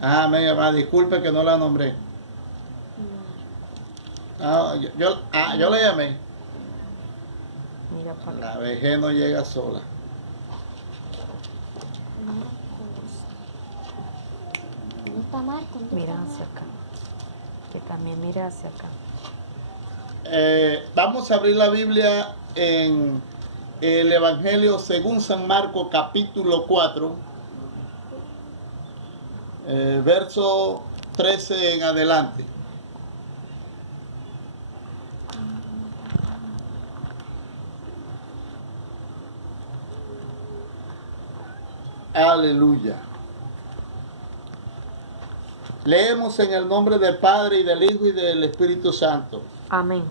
Amén, hermana. Disculpe que no la nombré. Yo la llamé. Mira para acá. La vejez no llega sola. ¿Dónde está Marco? Mira hacia acá. Que también mire hacia acá. Vamos a abrir la Biblia en el Evangelio según San Marcos, capítulo 4, verso 13 en adelante. Aleluya. Leemos en el nombre del Padre y del Hijo y del Espíritu Santo. Amén.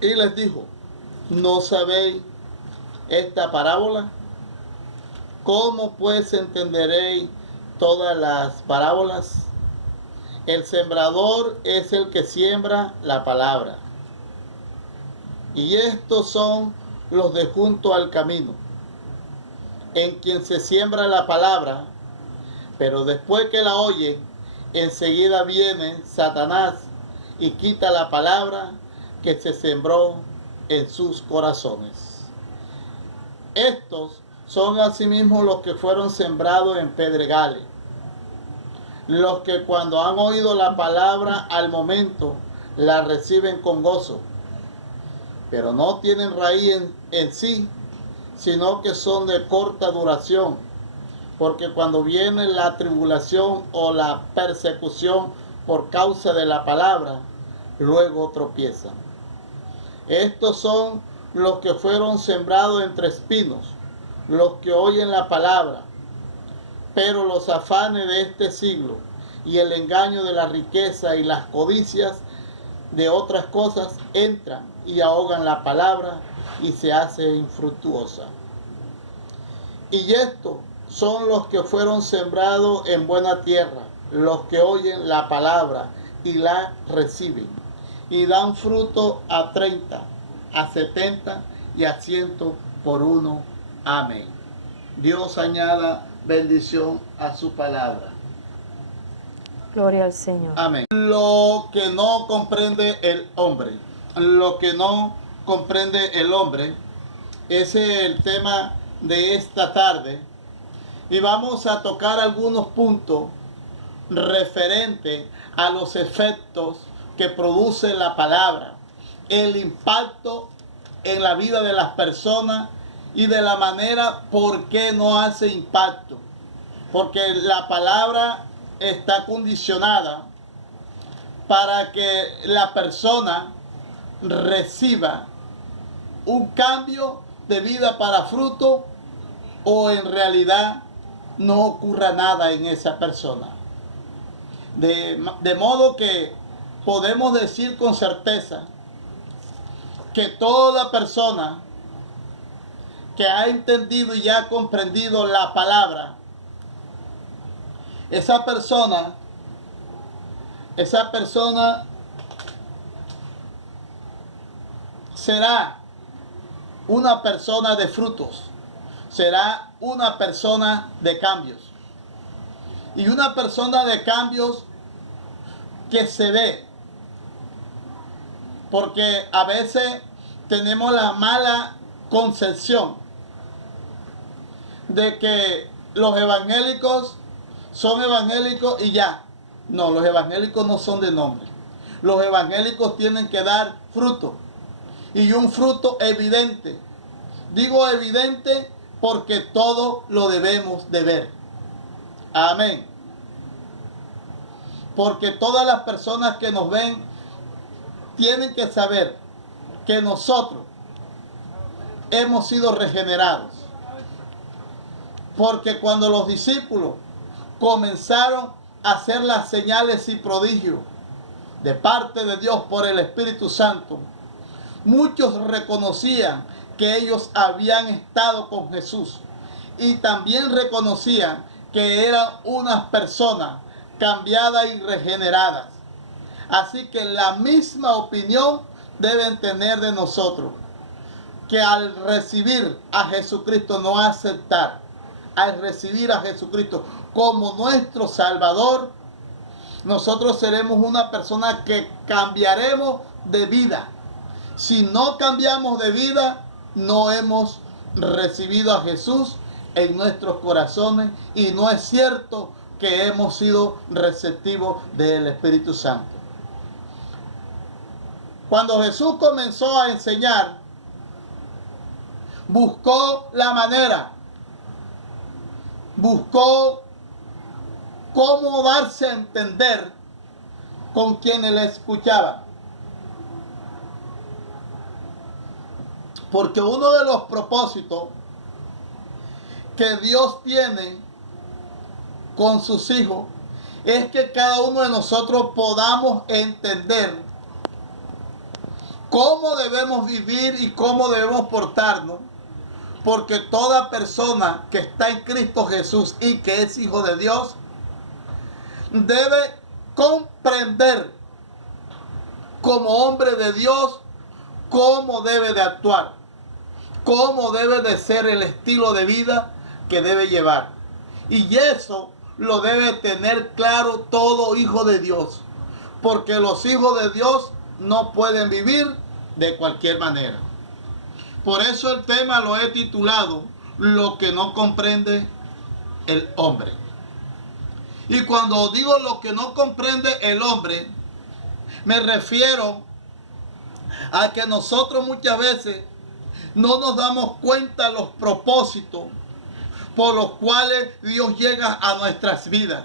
Y les dijo, ¿no sabéis esta parábola? ¿Cómo pues entenderéis todas las parábolas? El sembrador es el que siembra la palabra. Y estos son los de junto al camino, en quien se siembra la palabra, pero después que la oyen, enseguida viene Satanás y quita la palabra que se sembró en sus corazones. Estos son asimismo los que fueron sembrados en pedregales, los que cuando han oído la palabra al momento la reciben con gozo, pero no tienen raíz en sí, sino que son de corta duración, porque cuando viene la tribulación o la persecución por causa de la palabra, luego tropiezan. Estos son los que fueron sembrados entre espinos, los que oyen la palabra, pero los afanes de este siglo y el engaño de la riqueza y las codicias de otras cosas entran y ahogan la palabra y se hace infructuosa. Y estos son los que fueron sembrados en buena tierra, los que oyen la palabra y la reciben, y dan fruto a 30, a 70 y a 100 por uno. Amén. Dios añada bendición a su palabra. Gloria al Señor. Amén. Lo que no comprende el hombre. Lo que no comprende el hombre. Ese es el tema de esta tarde. Y vamos a tocar algunos puntos referentes a los efectos que produce la palabra. El impacto en la vida de las personas y de la manera por qué no hace impacto. Porque la palabra está condicionada para que la persona reciba un cambio de vida para fruto o en realidad no ocurra nada en esa persona. De modo que podemos decir con certeza que toda persona que ha entendido y ha comprendido la palabra, esa persona será una persona de frutos, será una persona de cambios. Y una persona de cambios que se ve, porque a veces tenemos la mala concepción de que los evangélicos son evangélicos y ya. No, los evangélicos no son de nombre. Los evangélicos tienen que dar fruto. Y un fruto evidente. Digo evidente porque todo lo debemos de ver. Amén. Porque todas las personas que nos ven tienen que saber que nosotros hemos sido regenerados. Porque cuando los discípulos comenzaron a hacer las señales y prodigios de parte de Dios por el Espíritu Santo, muchos reconocían que ellos habían estado con Jesús y también reconocían que eran unas personas cambiadas y regeneradas. Así que la misma opinión deben tener de nosotros, que al recibir a Jesucristo, no aceptar al recibir a Jesucristo como nuestro Salvador, nosotros seremos una persona que cambiaremos de vida. Si no cambiamos de vida, no hemos recibido a Jesús en nuestros corazones y no es cierto que hemos sido receptivos del Espíritu Santo. Cuando Jesús comenzó a enseñar, buscó la manera, buscó cómo darse a entender con quienes le escuchaban. Porque uno de los propósitos que Dios tiene con sus hijos es que cada uno de nosotros podamos entender cómo debemos vivir y cómo debemos portarnos. Porque toda persona que está en Cristo Jesús y que es hijo de Dios debe comprender como hombre de Dios cómo debe de actuar, cómo debe de ser el estilo de vida que debe llevar. Y eso lo debe tener claro todo hijo de Dios, porque los hijos de Dios no pueden vivir de cualquier manera. Por eso el tema lo he titulado Lo que no comprende el hombre. Y cuando digo lo que no comprende el hombre, me refiero a que nosotros muchas veces no nos damos cuenta de los propósitos por los cuales Dios llega a nuestras vidas.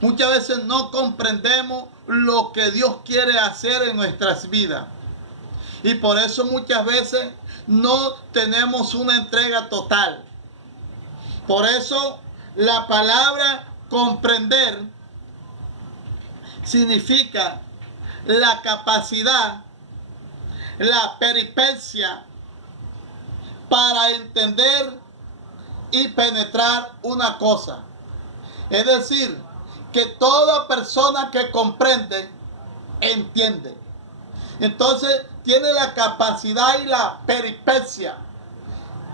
Muchas veces no comprendemos lo que Dios quiere hacer en nuestras vidas. Y por eso muchas veces no tenemos una entrega total. Por eso la palabra comprender significa la capacidad, la peripecia para entender y penetrar una cosa. Es decir, que toda persona que comprende, entiende. Entonces tiene la capacidad y la peripecia.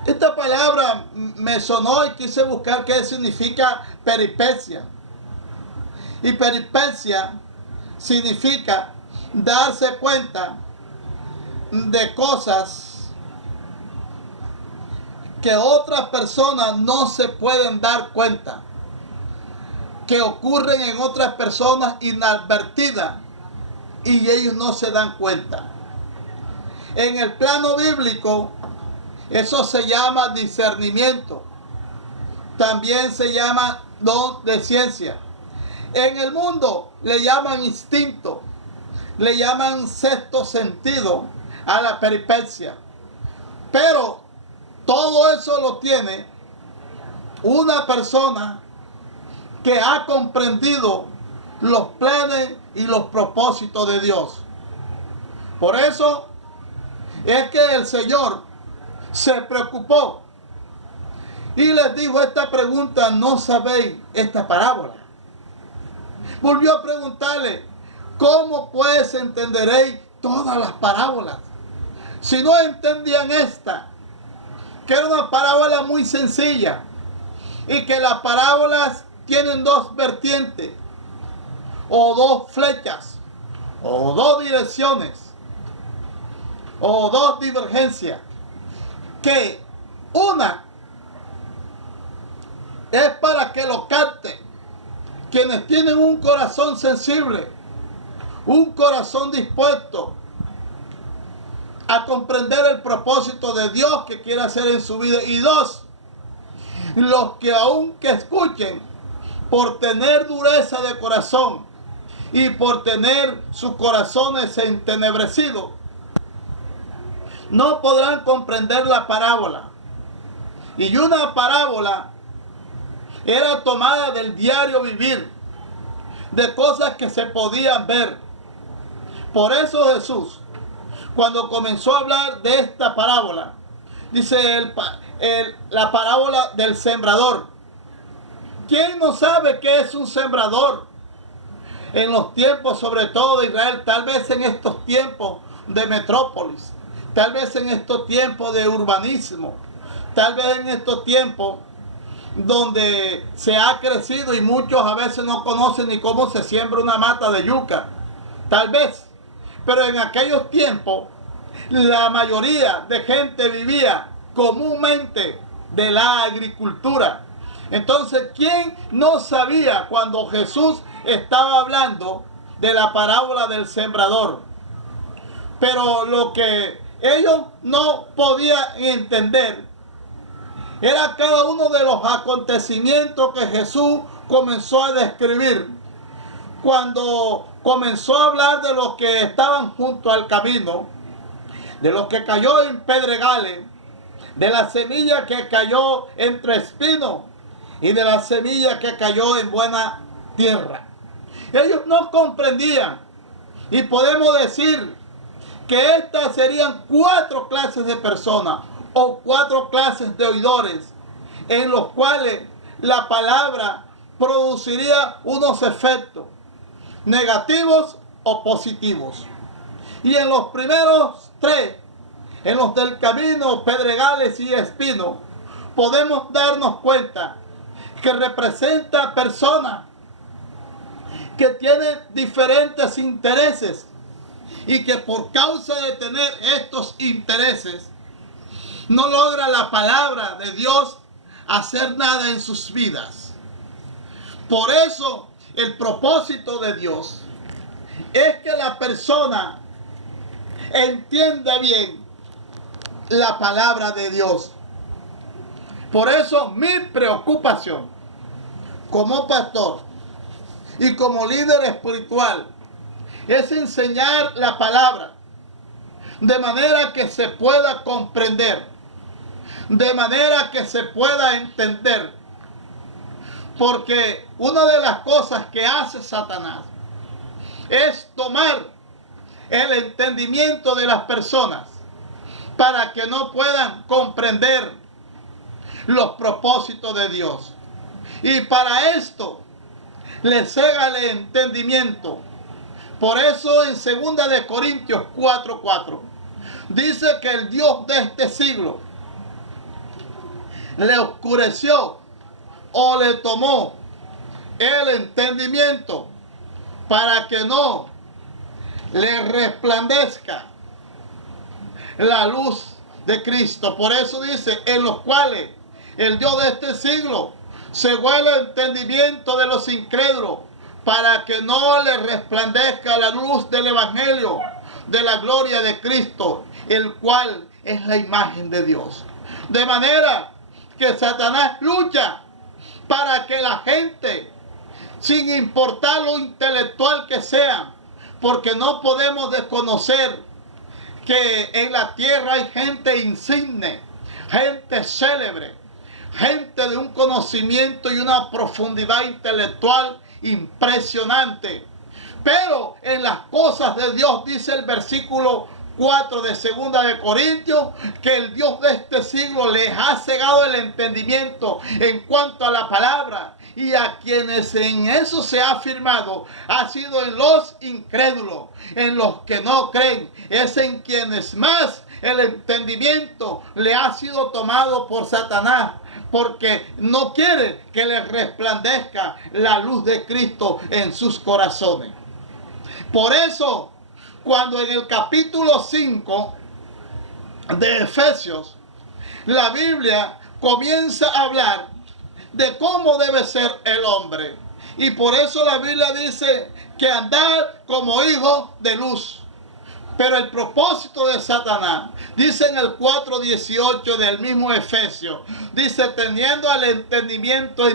Esta palabra me sonó y quise buscar qué significa peripecia. Y peripecia significa darse cuenta de cosas que otras personas no se pueden dar cuenta, que ocurren en otras personas inadvertidas y ellos no se dan cuenta. En el plano bíblico, eso se llama discernimiento. También se llama don de ciencia. En el mundo le llaman instinto, le llaman sexto sentido a la peripecia. Pero todo eso lo tiene una persona que ha comprendido los planes y los propósitos de Dios. Por eso es que el Señor se preocupó y les dijo esta pregunta: ¿no sabéis esta parábola? Volvió a preguntarle: ¿cómo pues entenderéis todas las parábolas? Si no entendían esta, que era una parábola muy sencilla y que las parábolas tienen dos vertientes o dos flechas o dos direcciones o dos divergencias, que una es para que lo capten quienes tienen un corazón sensible, un corazón dispuesto a comprender el propósito de Dios que quiere hacer en su vida. Y dos, los que aunque escuchen, por tener dureza de corazón y por tener sus corazones entenebrecidos, no podrán comprender la parábola. Y una parábola era tomada del diario vivir, de cosas que se podían ver. Por eso Jesús, cuando comenzó a hablar de esta parábola, dice la parábola del sembrador. ¿Quién no sabe qué es un sembrador? En los tiempos, sobre todo de Israel, tal vez en estos tiempos de metrópolis, tal vez en estos tiempos de urbanismo, tal vez en estos tiempos donde se ha crecido y muchos a veces no conocen ni cómo se siembra una mata de yuca, tal vez. Pero en aquellos tiempos la mayoría de gente vivía comúnmente de la agricultura. Entonces, ¿quién no sabía cuando Jesús estaba hablando de la parábola del sembrador? Pero lo que ellos no podían entender era cada uno de los acontecimientos que Jesús comenzó a describir. Cuando comenzó a hablar de los que estaban junto al camino, de los que cayó en pedregales, de la semilla que cayó entre espinos y de la semilla que cayó en buena tierra. Ellos no comprendían, y podemos decir que estas serían 4 clases de personas o 4 clases de oidores en los cuales la palabra produciría unos efectos negativos o positivos. Y en los primeros 3, en los del camino, pedregales y espinos, podemos darnos cuenta que representa personas que tienen diferentes intereses y que por causa de tener estos intereses no logra la palabra de Dios hacer nada en sus vidas. Por eso el propósito de Dios es que la persona entienda bien la palabra de Dios. Por eso mi preocupación como pastor y como líder espiritual es enseñar la palabra de manera que se pueda comprender, de manera que se pueda entender. Porque una de las cosas que hace Satanás es tomar el entendimiento de las personas para que no puedan comprender los propósitos de Dios. Y para esto le cega el entendimiento. Por eso en 2 de Corintios 4:4 dice que el Dios de este siglo le oscureció o le tomó el entendimiento para que no le resplandezca la luz de Cristo. Por eso dice, en los cuales el Dios de este siglo cegó el entendimiento de los incrédulos para que no le resplandezca la luz del evangelio de la gloria de Cristo, el cual es la imagen de Dios. De manera que Satanás lucha para que la gente, sin importar lo intelectual que sea, porque no podemos desconocer que en la tierra hay gente insigne, gente célebre, gente de un conocimiento y una profundidad intelectual impresionante. Pero en las cosas de Dios, dice el versículo 4 de 2 de Corintios, que el Dios de este siglo les ha cegado el entendimiento en cuanto a la palabra, y a quienes en eso se ha afirmado ha sido en los incrédulos, en los que no creen, es en quienes más el entendimiento le ha sido tomado por Satanás, porque no quiere que les resplandezca la luz de Cristo en sus corazones. Por eso, cuando en el capítulo 5 de Efesios, la Biblia comienza a hablar de cómo debe ser el hombre. Y por eso la Biblia dice que andad como hijos de luz. Pero el propósito de Satanás, dice en el 4:18 del mismo Efesios, dice, teniendo al entendimiento